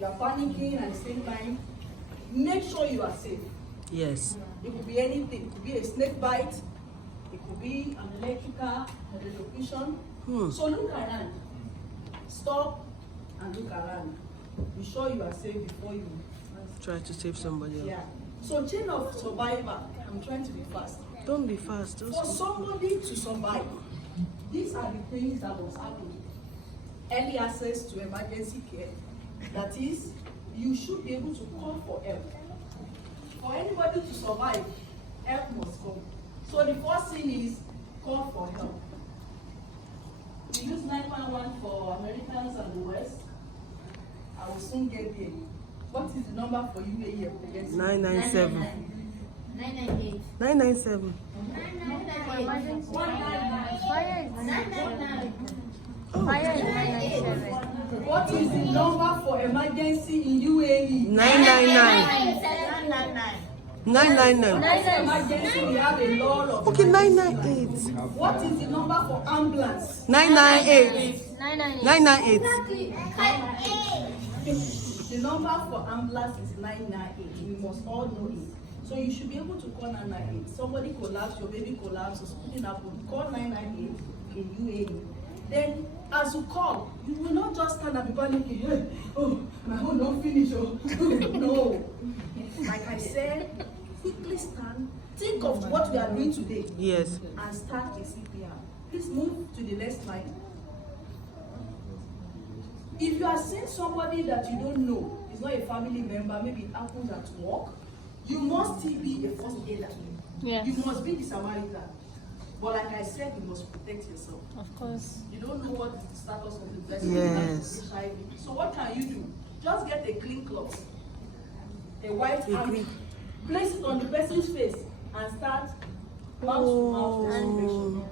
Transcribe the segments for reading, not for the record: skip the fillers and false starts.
you are panicking at the same time, make sure you are safe. Yes. It could be anything. It could be a snake bite. It could be an electrical electrocution. So look around. Stop and look around. Be sure you are safe before you try to save somebody else. Yeah. So chain of survivor. I'm trying to be fast. Don't be fast. For somebody to survive, these are the things that must happen. Early access to emergency care. That is, you should be able to call for help. For anybody to survive, help must come. So the first thing is call for help. We use 911 for Americans and the West. I will soon get there. What is the number for UAE? 997. 998. 997. 999. What is the number for emergency in UAE? 999. 999. Emergency, we have a law of. Okay, 998. What is the number for ambulance? 998. 998. The number for ambulance is 998. We must all know it. So you should be able to call 998. Somebody collapsed, your baby collapsed, or something happened. Call 998 in UAE. Then, as you call, you will not just stand and be panicking. Hey, oh, my whole don't finish. Oh, no. Like I said, quickly stand. Think of what we are doing today. Yes. And start the CPR. Please move to the next slide. If you are seeing somebody that you don't know, it's not a family member, maybe it happens at work, you must still be a first aider. Yes. You must be the Samaritan. But like I said, you must protect yourself. Of course. You don't know what is the status of the person. Yes. HIV. So what can you do? Just get a clean cloth, a white hand, place it on the person's face, and start mouth to mouth respiration.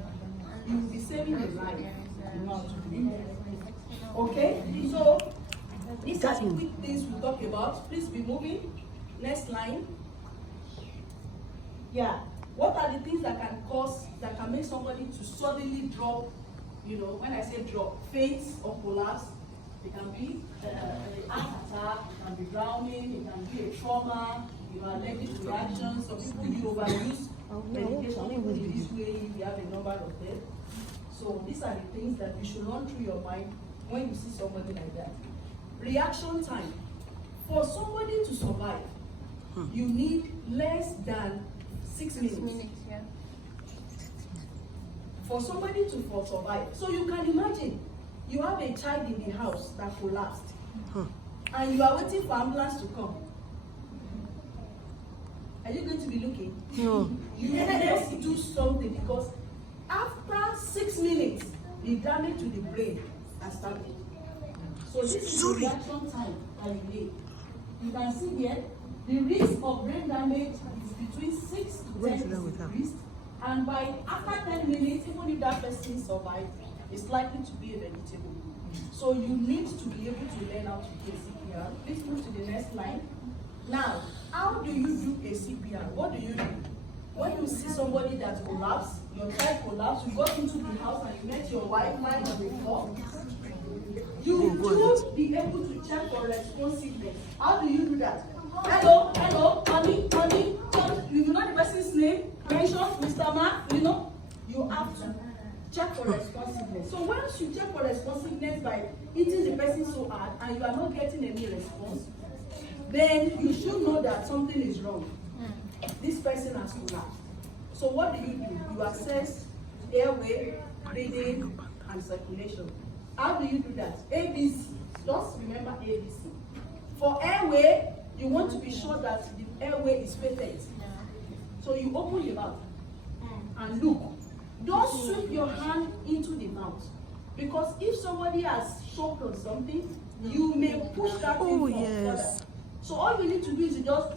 You will be saving a life. You know how to do it. Okay? So these are the quick things we talk about. Please be moving. Next line. Yeah. What are the things that can make somebody to suddenly drop, when I say drop, faint or collapse? It can be an heart attack, it can be drowning, it can be a trauma, allergic reactions. Some people you overuse medication in this way, we have a number of them. So these are the things that you should run through your mind when you see somebody like that. Reaction time. For somebody to survive, you need less than 6 minutes. Yeah. For somebody to survive. So you can imagine, you have a child in the house that collapsed, and you are waiting for ambulance to come. Are you going to be looking? No. You must do something, because after 6 minutes, the damage to the brain has started. So this is the reaction time that you need. You can see here, the risk of brain damage is between 6 to 10 degrees, and after 10 minutes, even if that person survives, it's likely to be a vegetable. So you need to be able to learn how to do a CPR. Please move to the next line. Now, how do you do a CPR? What do you do? When you see somebody that collapsed, your child collapsed, you got into the house and you met your wife lying on the floor, you should be able to check for responsiveness. How do you do that? Hello, honey, you know the person's name, mention Mr. Ma, you have to check for responsiveness. So once you check for responsiveness by hitting the person so hard and you are not getting any response, then you should know that something is wrong. This person has collapsed. So what do? You assess airway, breathing, and circulation. How do you do that? ABC. Just remember ABC. For airway, you want to be sure that the airway is patent. So you open your mouth and look. Don't sweep your hand into the mouth, because if somebody has choked on something, you may push that thing further. So all you need to do is just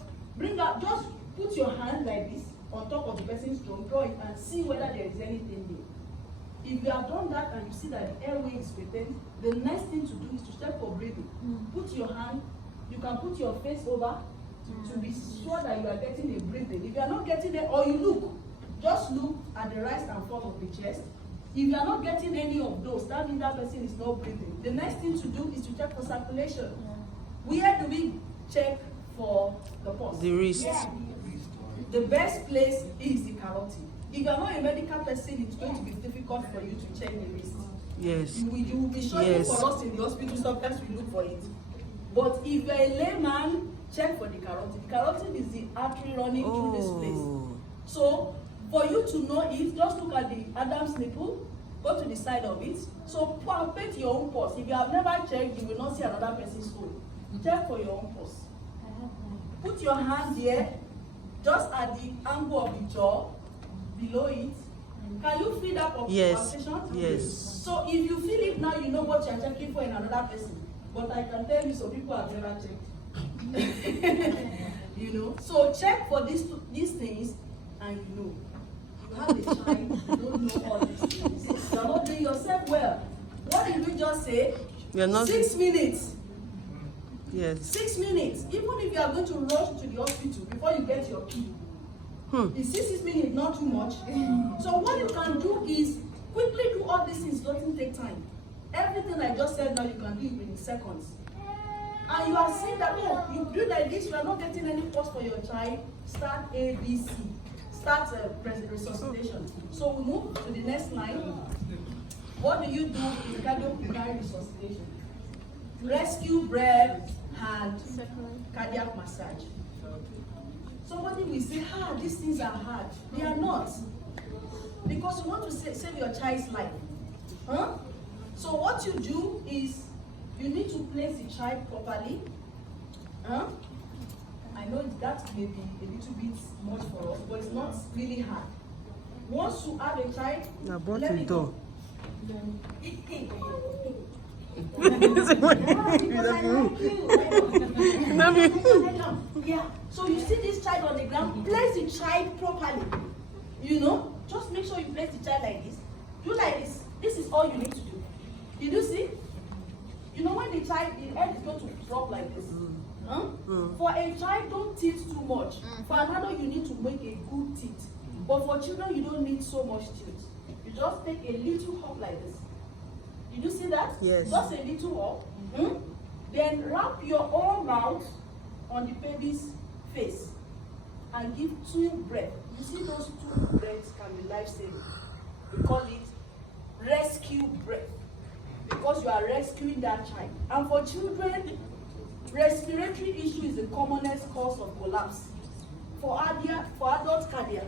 put your hand like this on top of the person's throat, draw it, and see whether there is anything there. If you have done that and you see that the airway is patent, the next thing to do is to check for breathing. Put your hand, you can put your face over to be sure that you are getting a breathing. If you are not getting it, or you look, just look at the rise and fall of the chest. If you are not getting any of those, that means that person is not breathing. The next thing to do is to check for circulation. Where do we check for the pulse? The wrist. The best place is the carotid. If you are not a medical person, it's going to be difficult for you to check the wrist. Yes. You will be showing Yes. for us in the hospital, sometimes we look for it. But if you're a layman, check for the carotid. Carotid is the artery running through this place. Oh. So, for you to know it, just look at the Adam's nipple, go to the side of it. So, palpate your own pulse. If you have never checked, you will not see another person's stool. Check for your own pulse. Put your hand here, just at the angle of the jaw, below it. Can you feel that palpation? Yes. So, if you feel it now, you know what you're checking for in another person. But I can tell you, some people have never checked. You know, so check for these things, and you know. You have a child, you don't know all these things. You're not doing yourself well. What did we just say? You're not. 6 minutes. Yes. 6 minutes. Even if you are going to rush to the hospital before you get your key, is 6 minutes not too much? So what you can do is quickly do all these things. Doesn't take time. Everything I just said now, you can do it in seconds. And you are seeing that, oh, you do like this, you are not getting any pulse for your child. Start ABC. Start resuscitation. So we move to the next line. What do you do in cardiopulmonary resuscitation? Rescue breath and cardiac massage. Somebody will say, these things are hard. They are not. Because you want to save your child's life. Huh? So what you do is, you need to place the child properly. Huh? I know that may be a little bit much for us, but it's not really hard. Once you have a child, let it go. Yeah. So you see this child on the ground, place the child properly. You know, just make sure you place the child like this. Do like this. This is all you need to do. You do see? You know when the head is going to drop like this. For a child, don't tilt too much. For an adult, you need to make a good tilt. But for children, you don't need so much tilt. You just take a little hop like this. You do see that? Yes. Just a little hop. Then wrap your own mouth on the baby's face and give 2 breaths. You see those 2 breaths can be life-saving. We call it rescue breath, because you are rescuing that child. And for children, respiratory issue is the commonest cause of collapse. For adults, cardiac.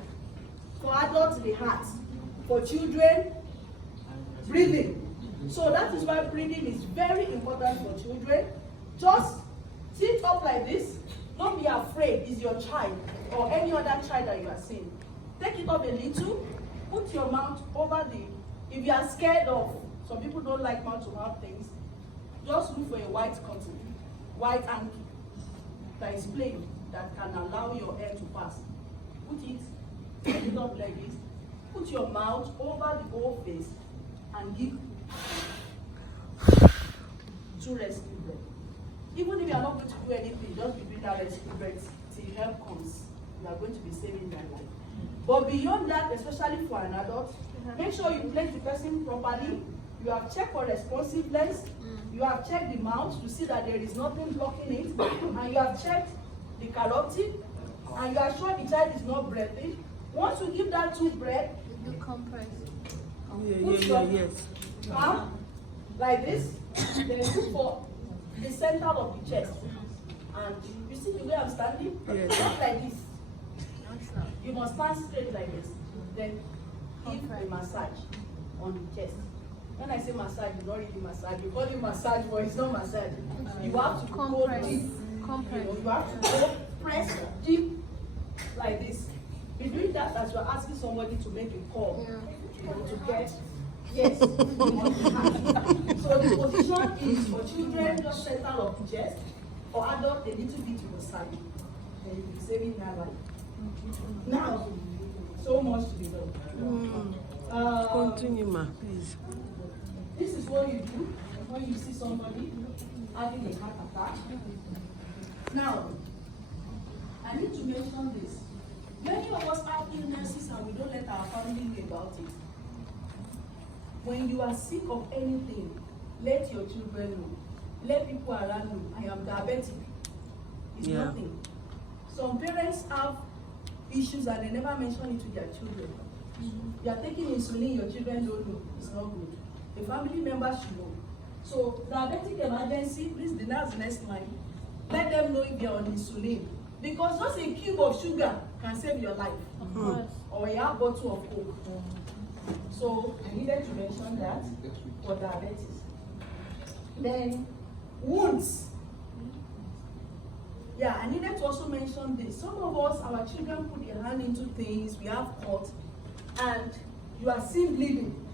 For adults, the heart. For children, breathing. So that is why breathing is very important for children. Just sit up like this. Don't be afraid. It's your child or any other child that you are seeing. Take it up a little. Put your mouth over if you are scared of, some people don't like mouth-to-mouth things, just look for a white cotton, white hanky that is plain, that can allow your air to pass. Put it up like this. Put your mouth over the whole face and give 2 rescue breaths. Even if you are not going to do anything, just be doing that rescue breath till help comes. You are going to be saving their life. But beyond that, especially for an adult, make sure you place the person properly. You have checked for responsiveness. You have checked the mouth to see that there is nothing blocking it. And you have checked the carotid. And you are sure the child is not breathing. Once you give that 2 breaths, Do compress. Yes. Like this, then look for the center of the chest. And you see the way I'm standing? Yes. Not like this. You must stand straight like this. Then give a massage on the chest. When I say massage, you don't really massage. You call it massage, but it's not massage. You have to go deep. Compress. You have to go press deep like this. Be doing that as you're asking somebody to make a call. To get yes. So the position is for children, just center of the chest. For adults, a little bit to the side. Then you'll be saving their life. Now, so much to be done. Continue, ma, please. This is what you do when you see somebody having a heart attack. Now, I need to mention this. Many of us have illnesses and we don't let our family know about it. When you are sick of anything, let your children know. let people around know I am diabetic. It's Yeah. nothing. Some parents have issues and they never mention it to their children. You are taking insulin, your children don't know. It's not good. The family members should know. So diabetic emergency, please, that's the next line. Let them know if they are on insulin. Because just a cube of sugar can save your life. Of course. Or a half bottle of Coke. So I needed to mention that for diabetes. Then wounds. Yeah, I needed to also mention this. Some of us, our children put their hand into things, we have cut, and you are seeing bleeding.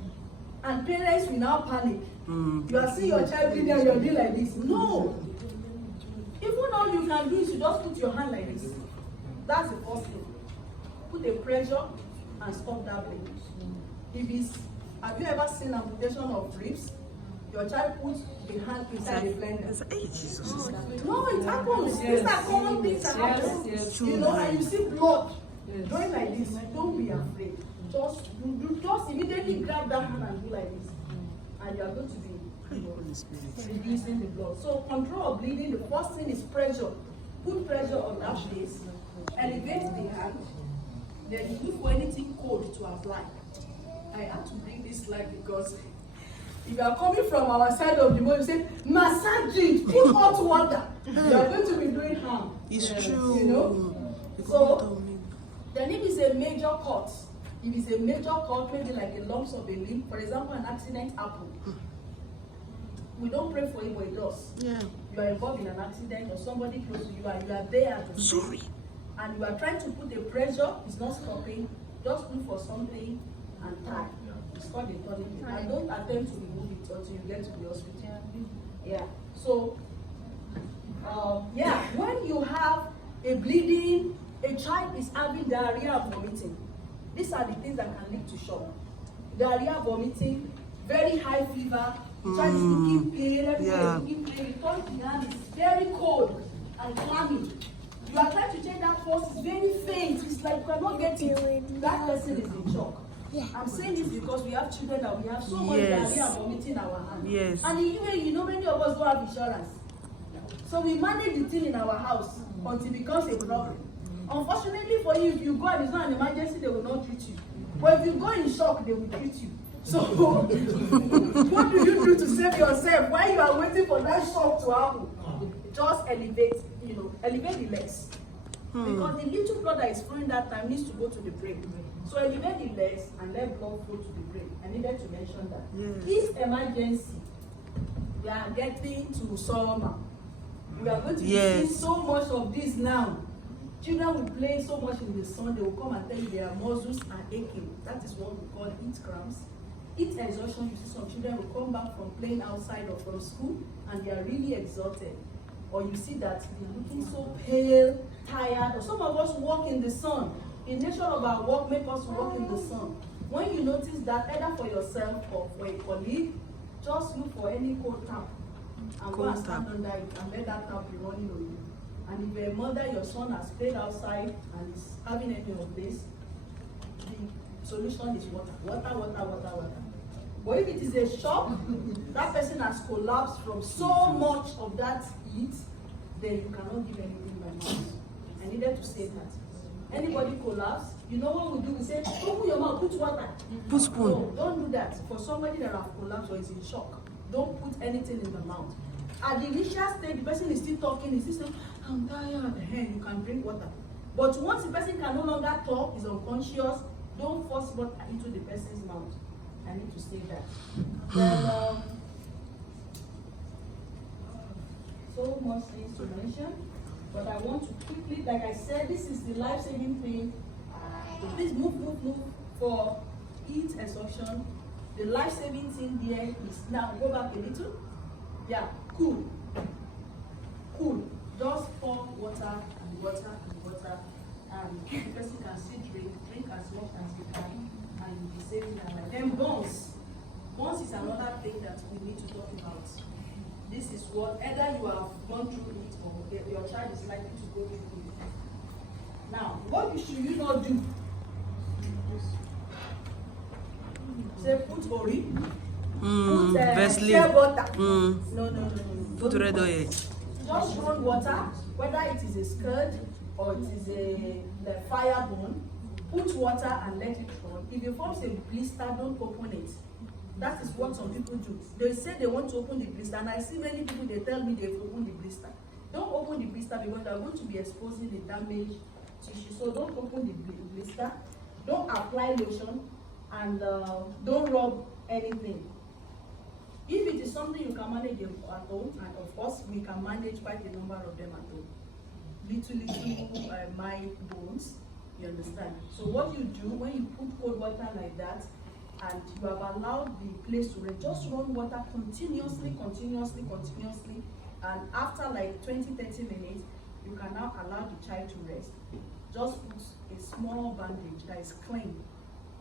And parents will now panic. You are seeing your child bleeding and you're doing like this. No! Even all you can do is you just put your hand like this. That's the first thing. Put a pressure and stop that bleeding. If it's, have you ever seen amputation of ribs? Your child puts the hand inside the blender. Hey, Jesus. No, it happens. These are common things that happen. yes. You know, and you see blood going like this. Don't be afraid. Just just immediately grab that hand and do like this, and you are going to be reducing the blood. So control of bleeding. The first thing is pressure. Put pressure on that place. Elevate the hand. Then you look for anything cold to apply. I had to bring this slide because if you are coming from our side of the world, you say, massage it, put hot water. You are going to be doing harm. It's true. You know? So, then if it's a major cut, if it's a major cut, maybe like a lumps of a limb, for example, an accident happened. We don't pray for it, but it does. Yeah. You are involved in an accident or somebody close to you and you are there at the scene. Sorry. And you are trying to put a pressure, it's not stopping, just look for something and tie. It's called a tourniquet. And don't attempt to remove it until you get to the hospital. Yeah. So, yeah, when you have a bleeding, a child is having diarrhea or vomiting, these are the things that can lead to shock. Diarrhea, vomiting, very high fever, child is looking pale, everybody is looking pale, you touch the hand, it's very cold and clammy. You are trying to change that force, it's very faint, it's like you cannot get it. That person is in shock. I'm saying this because we have children that we have so much diarrhea and vomiting in our hand. Yes. And you know many of us don't have insurance. So we manage the thing in our house until it becomes a problem. Unfortunately for you, if you go and it's not an emergency, they will not treat you. But if you go in shock, they will treat you. So what do you do to save yourself while you are waiting for that shock to happen? Just elevate, elevate the legs. Because the little blood that is flowing that time needs to go to the brain. So elevate the legs and let blood flow to the brain. I needed to mention that. Yes. This emergency, we are getting to summer. We are going to be seeing so much of this now. Children will play so much in the sun, they will come and tell you their muscles are aching. That is what we call heat cramps. Heat exhaustion, you see some children will come back from playing outside or from school and they are really exhausted. Or you see that they're looking so pale, tired, or some of us walk in the sun. The nature of our work makes us walk in the sun. When you notice that, either for yourself or for a colleague, just look for any cold tap and go and stand under it and let that tap be running on you. And if you're a mother, your son has played outside and is having anything of this, the solution is water. Water, water, water, water. But if it is a shock, that person has collapsed from so much of that heat, then you cannot give anything by mouth. I needed to say that. Anybody collapse, you know what we do? We say, open your mouth, put water. Put spoon. No, don't do that. For somebody that have collapsed or is in shock, don't put anything in the mouth. At the initial stage, the person is still talking, he's still saying, I'm tired. You can drink water. But once the person can no longer talk, is unconscious, don't force water into the person's mouth. I need to say that. Then, so much things to mention, but I want to quickly, like I said, this is the life-saving thing. Please move for heat exhaustion. The life-saving thing here is, now go back a little. Yeah, cool. Just pour water and water and water, and the person can still drink as much as you can, and you'll be saving their life. Then bones. Bones is another thing that we need to talk about. This is what, either you have gone through it or your child is likely to go through it. Now, what should you not do? Say put ori, put shea butter. No. Put red oil. Just run water, whether it is a skirt or it is the fire burn. Put water and let it run. If it forms a blister, don't open it. That is what some people do. They say they want to open the blister, and I see many people, they tell me they've opened the blister. Don't open the blister because they are going to be exposing the damaged tissue. So don't open the blister. Don't apply lotion, and don't rub anything. If it is something you can manage at home, and of course we can manage quite a number of them at home. Little mild bones, you understand? So what you do when you put cold water like that, and you have allowed the place to rest, just run water continuously, and after like 20-30 minutes, you can now allow the child to rest. Just put a small bandage that is clean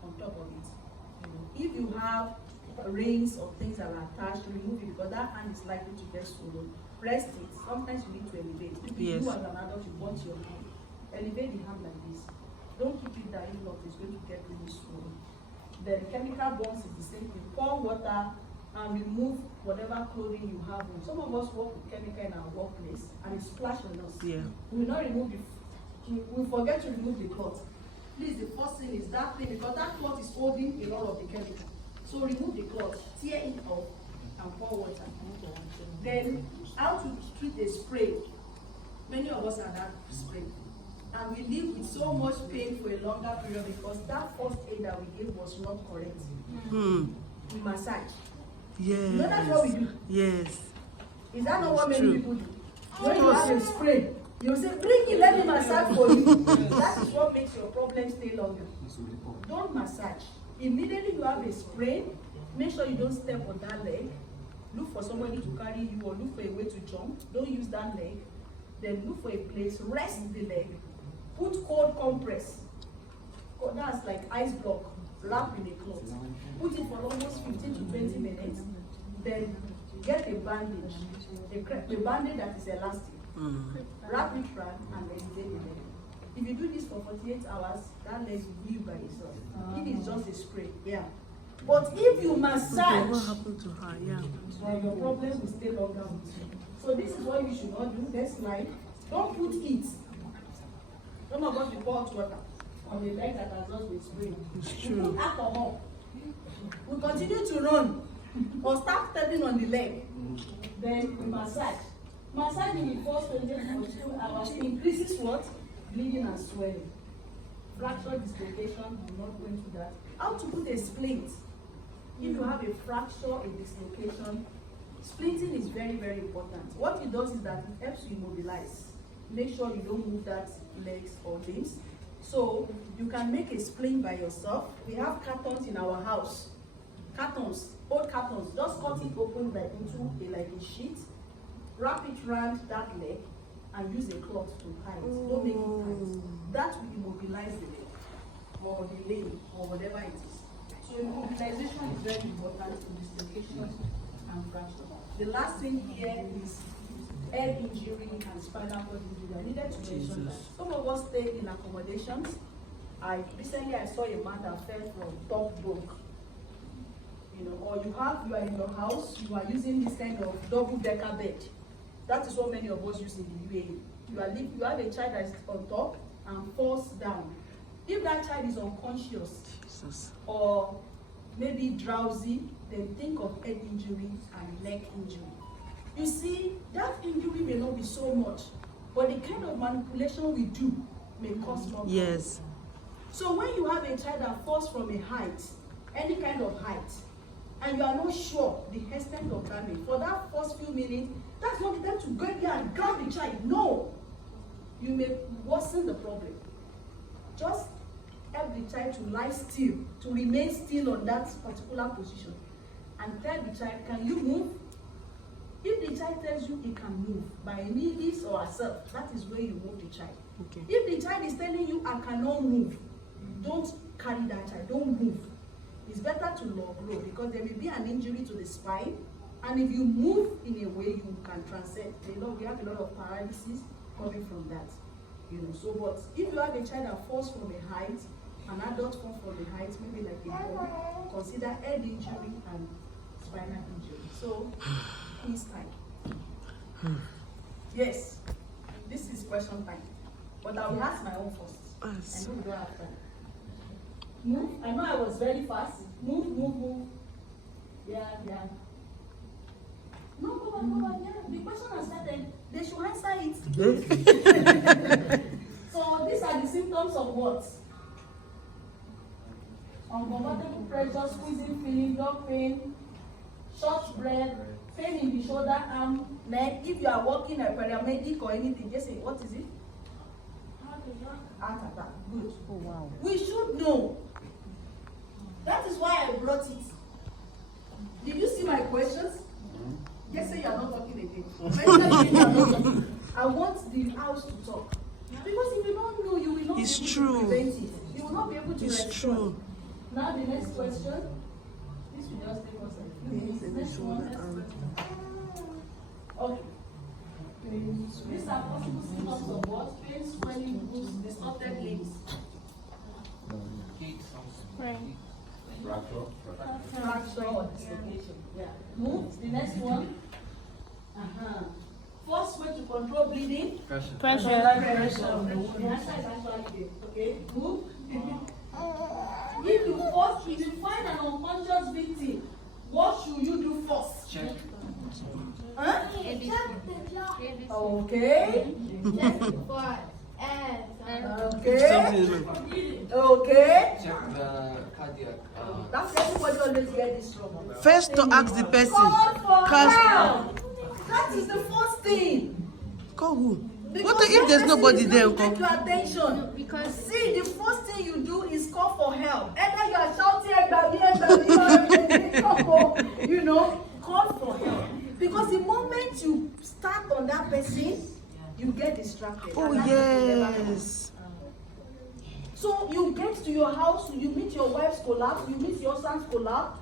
on top of it. If you have rings or things that are attached, remove it because that hand is likely to get swollen. Rest it. Sometimes you need to elevate. If you do as an adult, you want your hand. Elevate the hand like this. Don't keep it down, if not, it's going to get really swollen. Then chemical burns is the same thing. Pour water and remove whatever clothing you have on. Some of us work with chemical in our workplace and it splash on us. Yeah. We will not remove we forget to remove the cloth. Please, the first thing is that thing, because that cloth is holding a lot of the chemical. So remove the cloth, tear it off, and pour water. Then, how to treat a spray. Many of us have that spray. And we live with so much pain for a longer period because that first aid that we gave was not correct. We massage. Yes. You know that's what we do? Yes. Is that not what many True. people do? When you have a spray, you say, bring it, let me massage for you. That is what makes your problem stay longer. Don't massage. Immediately you have a sprain, make sure you don't step on that leg. Look for somebody to carry you or look for a way to jump. Don't use that leg. Then look for a place, rest the leg. Put cold compress. That's like ice block, wrap in a cloth. Put it for almost 15 to 20 minutes. Then get a bandage, a bandage that is elastic. Wrap it round and elevate the leg. If you do this for 48 hours, that leg will heal by itself. If it's just a spray, yeah. But if you massage, What happened to her? Yeah. then your problem will stay longer with you. So this is what you should not do. Next slide. Don't put heat. Some of us will pour hot water on the leg that has just been sprayed. It's We true. put alcohol. We continue to run or start stepping on the leg. Then we massage. Massaging the first 20 to 2 hours increases what? Bleeding and swelling. Fracture dislocation, I'm not going to that. How to put a splint? If you have a fracture, a dislocation, splinting is very, very important. What it does is that it helps you immobilize. Make sure you don't move that legs or limbs. So you can make a splint by yourself. We have cartons in our house. Cartons, old cartons. Just cut it open like into like a sheet. Wrap it around that leg and use a cloth to tie it. Don't make it tight. That will immobilize the leg or the leg or whatever it is. So immobilization is very important in dislocation and fracture. The last thing here is head injury and spinal cord injury. I needed to mention that. Some of us stay in accommodations. Recently I saw a man that fell from top bunk. Or you are in your house, you are using this kind of double-decker bed. That is what many of us use in the UAE. You have a child that is on top and falls down. If that child is unconscious Jesus. or maybe drowsy, then think of head injury and neck injury. You see, that injury may not be so much, but the kind of manipulation we do may cause more. Yes. So when you have a child that falls from a height, any kind of height, and you are not sure the extent of damage, for that first few minutes, that's not the time to go there and grab the child. No! You may worsen the problem. Just help the child to lie still, to remain still on that particular position. And tell the child, can you move? If the child tells you he can move by his or herself, that is where you move the child. Okay. If the child is telling you, I cannot move, don't carry that child, don't move. It's better to low blow because there will be an injury to the spine, and if you move in a way, you can transcend. We have a lot of paralysis coming from that. So but if you have a child that falls from a height, an adult falls from a height, maybe like a boy, consider head injury and spinal injury. So, please time. Yes. This is question time. But I will ask my own first. Yes. And we'll go after. Move. I know I was very fast. Move, move, move. Yeah, yeah. No, go back, yeah. The question has started. They should answer it. So these are the symptoms of what? Uncomfortable pressure, squeezing feeling, blood pain, short breath, pain in the shoulder, arm, neck. If you are working a paramedic or anything, just say, what is it? Heart attack. Good. Oh, wow. We should know. That is why I brought it. Did you see my questions? Just say you are not talking again. When you are not talking, I want the house to talk. Because if you don't know, you will not It's be able true. to prevent it. You will not be able to It's respond. true. Now the next question. This will just take us a few minutes. Next one, next question. Okay. These are possible symptoms of what? Pain, swelling, bruise, distorted limbs. Right. Fracture or dislocation. Yeah. Move. The next one. First way to control bleeding. Pressure. The answer is actually there. Okay. Move. If you find an unconscious victim, what should you do first? Check. Huh? ABC. Okay. Okay. Something like Okay. Check the cardiac. That's everybody always get this wrong. First to ask the person. Call for Cast- help. That is the first thing. Call who? Because What if there's that nobody person is there? not take your attention. Because See, the first thing you do is call for help. Either you are shouting, you know, call for help. Because the moment you start on that person, you get distracted. Oh, And that will never happen. yes. So you get to your house, you meet your wife's collapse, you meet your son's collapse.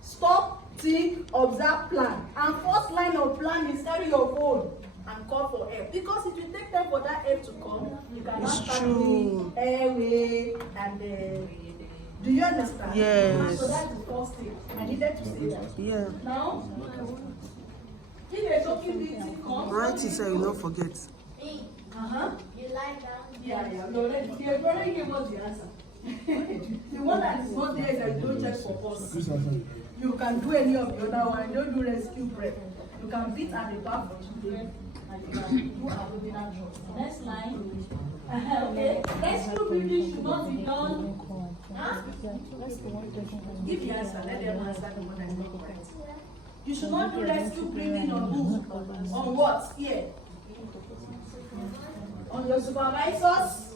Stop, think, observe, plan. And first line of plan is carry your phone and call for help. Because it will take time for that help to come. You cannot It's start true. the airway and do you understand? Yes. So that's the first thing. I needed to say that. Yeah. Now, if a shocking victim comes, Write it so you don't forget. uh-huh. you lie down. Yeah, you already gave us the answer. The one that is not there is that you don't check for pulse. You can do any of the other one. Don't do rescue breath. You can beat at the back for 2 days and you can do abdominal thrust. Next line. Okay. Rescue breathing should not be done. Huh? Give the answer. Let them answer the one that is not correct. You should not do rescue breathing on who? On what? Here. On your supervisors.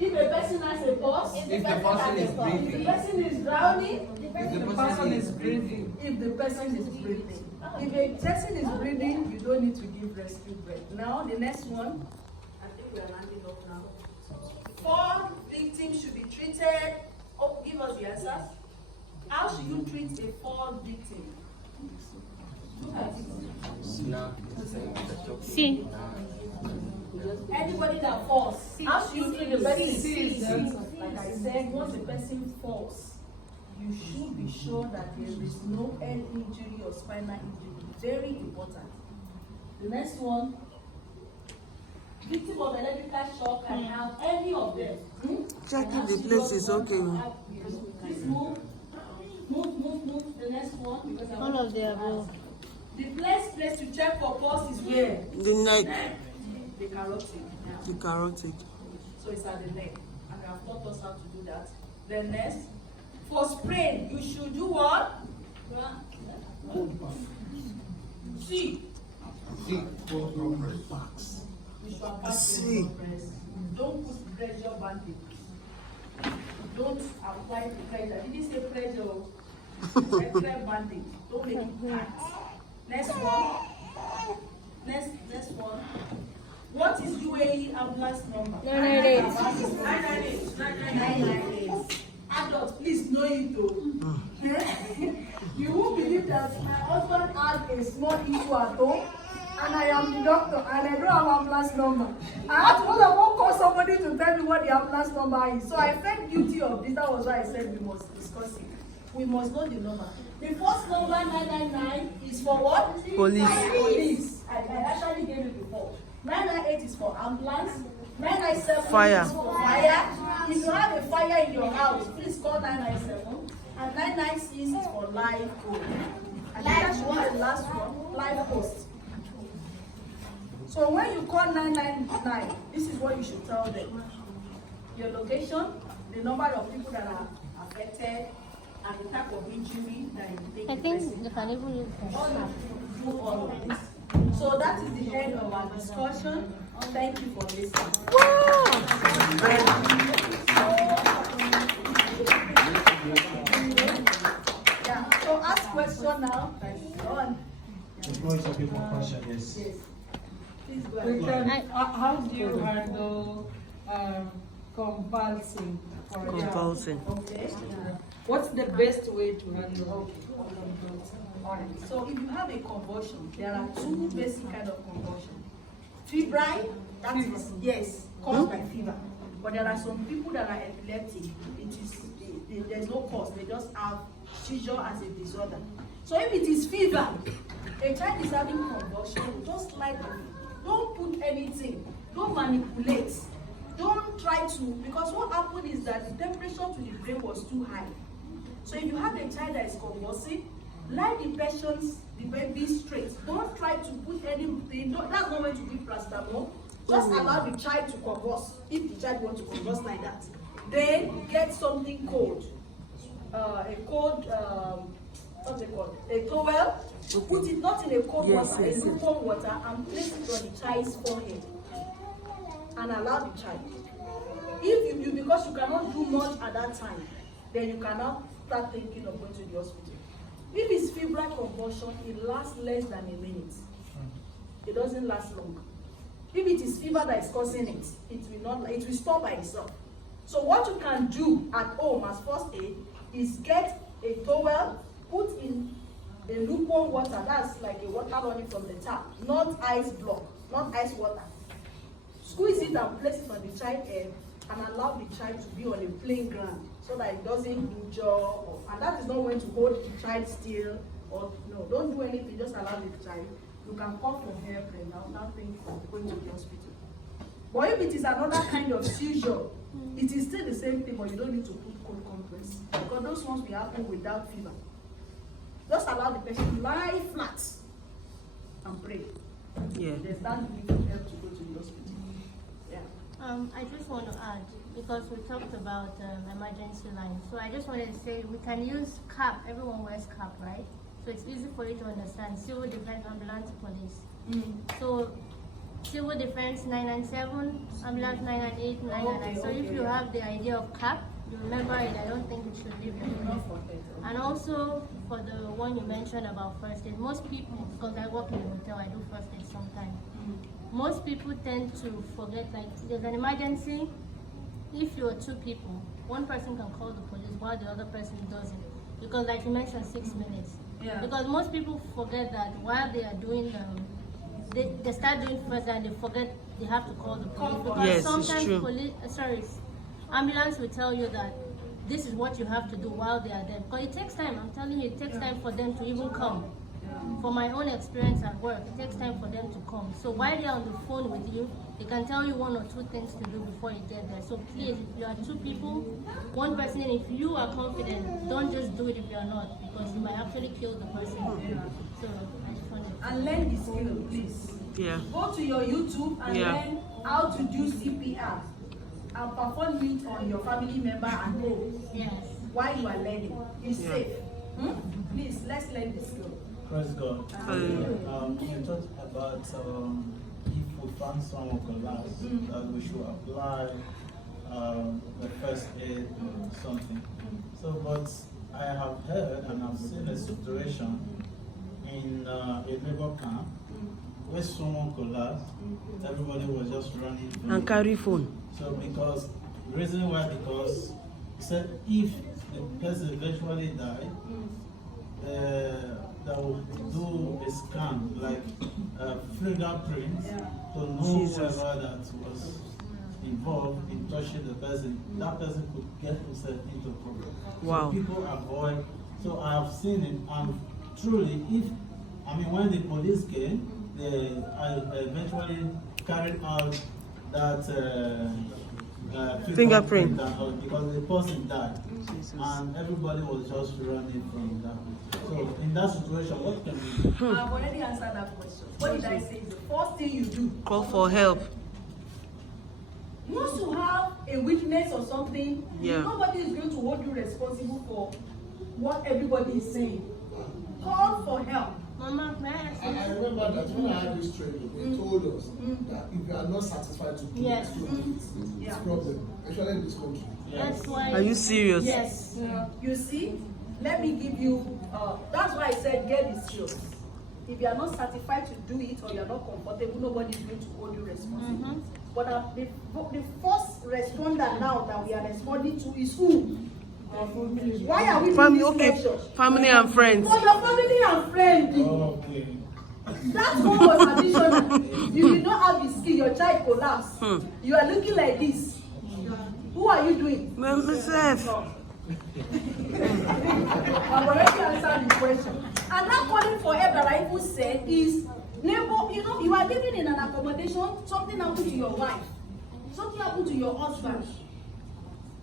If a person has a pulse, If the person is if the breathing. person is drowning, If the person is breathing. if the person is breathing. If a person is breathing, you don't need to give rescue breath. Now, the next one. I think we are landing up now. 4 victims should be treated. Oh, give us the answers. How should you treat a 4 victim? Look at it. C. Anybody that falls, how should you treat the person? Like I said, once a person falls, you should be sure that there is no head injury or spinal injury. Very important. The next one, victim of electrical shock can have any of them. Check if the place is okay. Please move. Move. The next one. Because I All want of the to above. ask. The place to check for pulse is where? The neck, The carotid. the carotid. So it's at the neck. And I have taught us how to do that. Then next, for sprain, you should do what? See. You should attach See. your press. Don't put pressure bandage. Don't apply the pressure. Did you say pressure? Extra bandage. Don't make it hard. Next one. Next one. What is UAE ambulance number? 998. 998. Adults, please know it though. You won't believe that my husband had a small issue at home, and I am the doctor, and I don't have ambulance number. I had to call somebody to tell me what the ambulance number is. So I felt guilty of this. That was why I said we must discuss it. we must know the number. The first number 999 is for what? Police. Police. I actually gave it before. 998 is for ambulance. 997 Fire. is for fire. If you have a fire in your house, please call 997. And 996 is for live code. And that should be the last one, live post. So when you call 999, this is what you should tell them. Your location, the number of people that are affected, and the type of injury that you take I the think person. you can even use All that. that, do all of this. So that is the end of our discussion. Thank you for listening. Yeah, so ask question now. Go on. The floor is open for question, yes. Yes. Please go We ahead. can, how do you handle convulsing? For example? Convulsing. Okay. What's the best way to handle convulsing? Alright, so if you have a convulsion, there are two basic kind of convulsion. Febrile, that is, yes, caused by fever. But there are some people that are epileptic. There's no cause, they just have seizure as a disorder. So if it is fever, a child is having convulsion, just like it. Don't put anything, don't manipulate, don't try to, because what happened is that the temperature to the brain was too high. So if you have a child that is convulsing, let the baby straight. Don't try to put anything, that's not going to be paracetamol. Just allow the child to convulse, if the child wants to convulse like that. Then get something cold. A cold, what's it called? A towel. Put it not in a cold water, in lukewarm water, and place it on the child's forehead. And allow the child. If you because you cannot do much at that time, then you cannot start thinking of going to the hospital. If it's febrile convulsion, it lasts less than a minute. It doesn't last long. If it is fever that is causing it, it will stop by itself. So what you can do at home as first aid is get a towel, put in a lukewarm water, that's like a water running from the tap, not ice block, not ice water. Squeeze it and place it on the child's head and allow the child to be on a plain ground so that it doesn't injure, and that is not going to hold the child still, or no, don't do anything, just allow the child. You can call for help right now, nothing for going to the hospital. But if it is another kind of seizure, it is still the same thing, but you don't need to put cold compress, because those ones will happen without fever. Just allow the patient to lie flat and pray. Yeah. There's that need for help to go to the hospital. Yeah. I just want to add, because we talked about emergency line. So I just wanted to say we can use cap. Everyone wears cap, right? So it's easy for you to understand. Civil defense, ambulance, police. So civil defense 997, ambulance 998, 999. So if you have the idea of cap, you remember it. I don't think it should leave you. And also for the one you mentioned about first aid, most people, because I work in a hotel, I do first aid sometimes. Most people tend to forget, like there's an emergency. If you're two people, one person can call the police while the other person doesn't. Because like you mentioned, 6 minutes. Yeah. Because most people forget that while they are doing, they start doing first and they forget they have to call the police. Because Yes, it's sometimes true. ambulance will tell you that this is what you have to do while they are there. Because it takes time, I'm telling you, it takes time for them to even come. For my own experience at work, it takes time for them to come. So while they're on the phone with you, they can tell you one or two things to do before you get there. So please, if you are two people, one person, if you are confident, don't just do it if you are not, because you might actually kill the person. So I just wanted to... And learn the skill, please. Yeah. Go to your YouTube and learn how to do CPR and perform it on your family member at home. Yes. While you are learning. It's safe. Please, let's learn the skill. Praise God. You talked about if we find someone collapse, that we should apply the first aid or something. So, but I have heard and I've seen a situation in a labor camp where someone collapsed, everybody was just running. And carry phone. So because, reason why, because he said if the person eventually died, they will do a scan, like fingerprints, to know whoever that was involved in touching the person. That person could get himself into problem. Wow. So people avoid So I have seen it, and truly, when the police came, they eventually carried out that Fingerprint. because the person died, and everybody was just running from that. So in that situation, what can we do? I've already answered that question. What did I say? The first thing you do, Call for help. once you have a witness or something, Yeah. nobody is going to hold you responsible for what everybody is saying. Call for help. Mama, may I ask I you? remember that when I had this training, they told us that if you are not satisfied to do Yes. it, it's Yeah. a problem, especially in this country. That's why. Are you serious? Yes. You see, let me give you, that's why I said get the skills. If you are not certified to do it or you are not comfortable, nobody is going to hold you responsible. But the first responder now that we are responding to is who? Why are we doing Family, this okay. lecture? Family and friends. For your family and friends. Okay. That one was additional. You did not have the skill, your child collapsed. You are looking like this. Who are you doing? Myself. I've already answered the question. And that calling for help that I even said is, neighbor, you are living in an accommodation, something happened to your wife, something happened to your husband.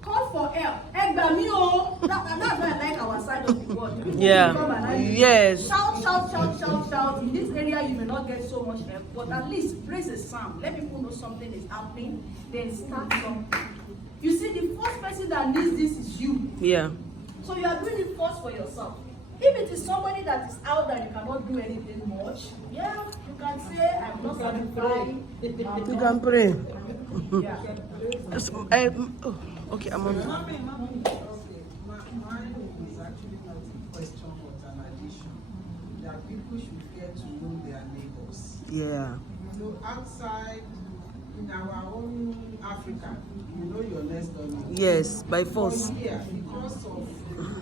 Call for help. That's why I like our side of the world. Yeah. Yes. Shout, shout, shout, shout, shout. In this area, you may not get so much help, but at least raise a sound. Let people know something is happening. Then start something. You see, the first person that needs this is you. Yeah. So you are doing it first for yourself. If it is somebody that is out there, you cannot do anything much. Yeah, you can say, I'm not satisfied. You can pray. Yeah. Okay, I'm on. Mine is actually not a question but an addition. That people should get to know their neighbors. Yeah. You know, outside in our own Africa, you know your next door neighbor. Yes, by force. But here, because of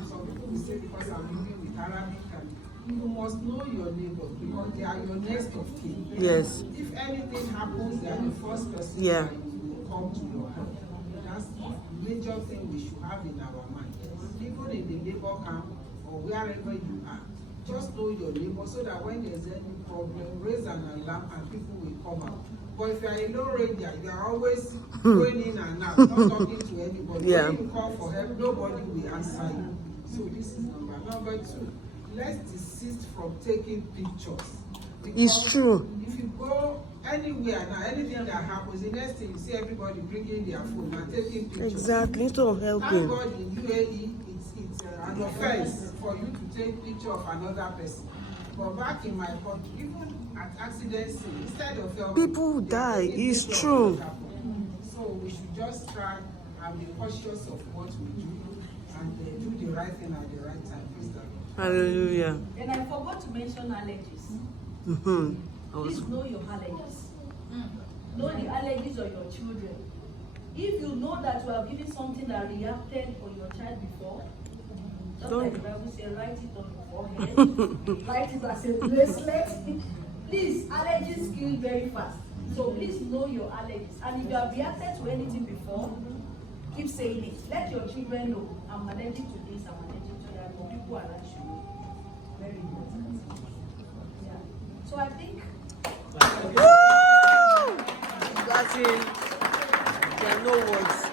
some people will say because I'm living with Arabic, and you must know your neighbors because they are your next of kin. Yes. If anything happens, they are the first person Yeah. that will come to your help. That's the major thing we should have in our mind. Even in the labor camp or wherever you are, just know your neighbor so that when there's any problem, raise an alarm and people will come out. But if you are a low ranger, you are always going in and out, not talking to anybody. Yeah. When you call for help, nobody will answer you. So this is number. Number two, let's desist from taking pictures. It's true. If you go anywhere now, anything that happens, the next thing you see everybody bringing their phone and taking pictures. Exactly. Instead of Thank helping. God in UAE, it's an offense for you to take picture of another person. But back in my country, even at accident scene, instead of helping, People they die. take It's picture of true. what happened. So we should just try and be cautious of what we do and do the right thing at the right time. Please, Hallelujah. And I forgot to mention allergies. Please know your allergies. Know the allergies of your children. If you know that you have given something that reacted for your child before, just like the Bible says, write it on your forehead, write it as a bracelet. Please, allergies kill very fast. So please know your allergies. And if you have reacted to anything before, keep saying it. Let your children know, I'm allergic to this, I'm allergic to that, but people are not sure. Very important. Yeah. So I think That's it. There are no words.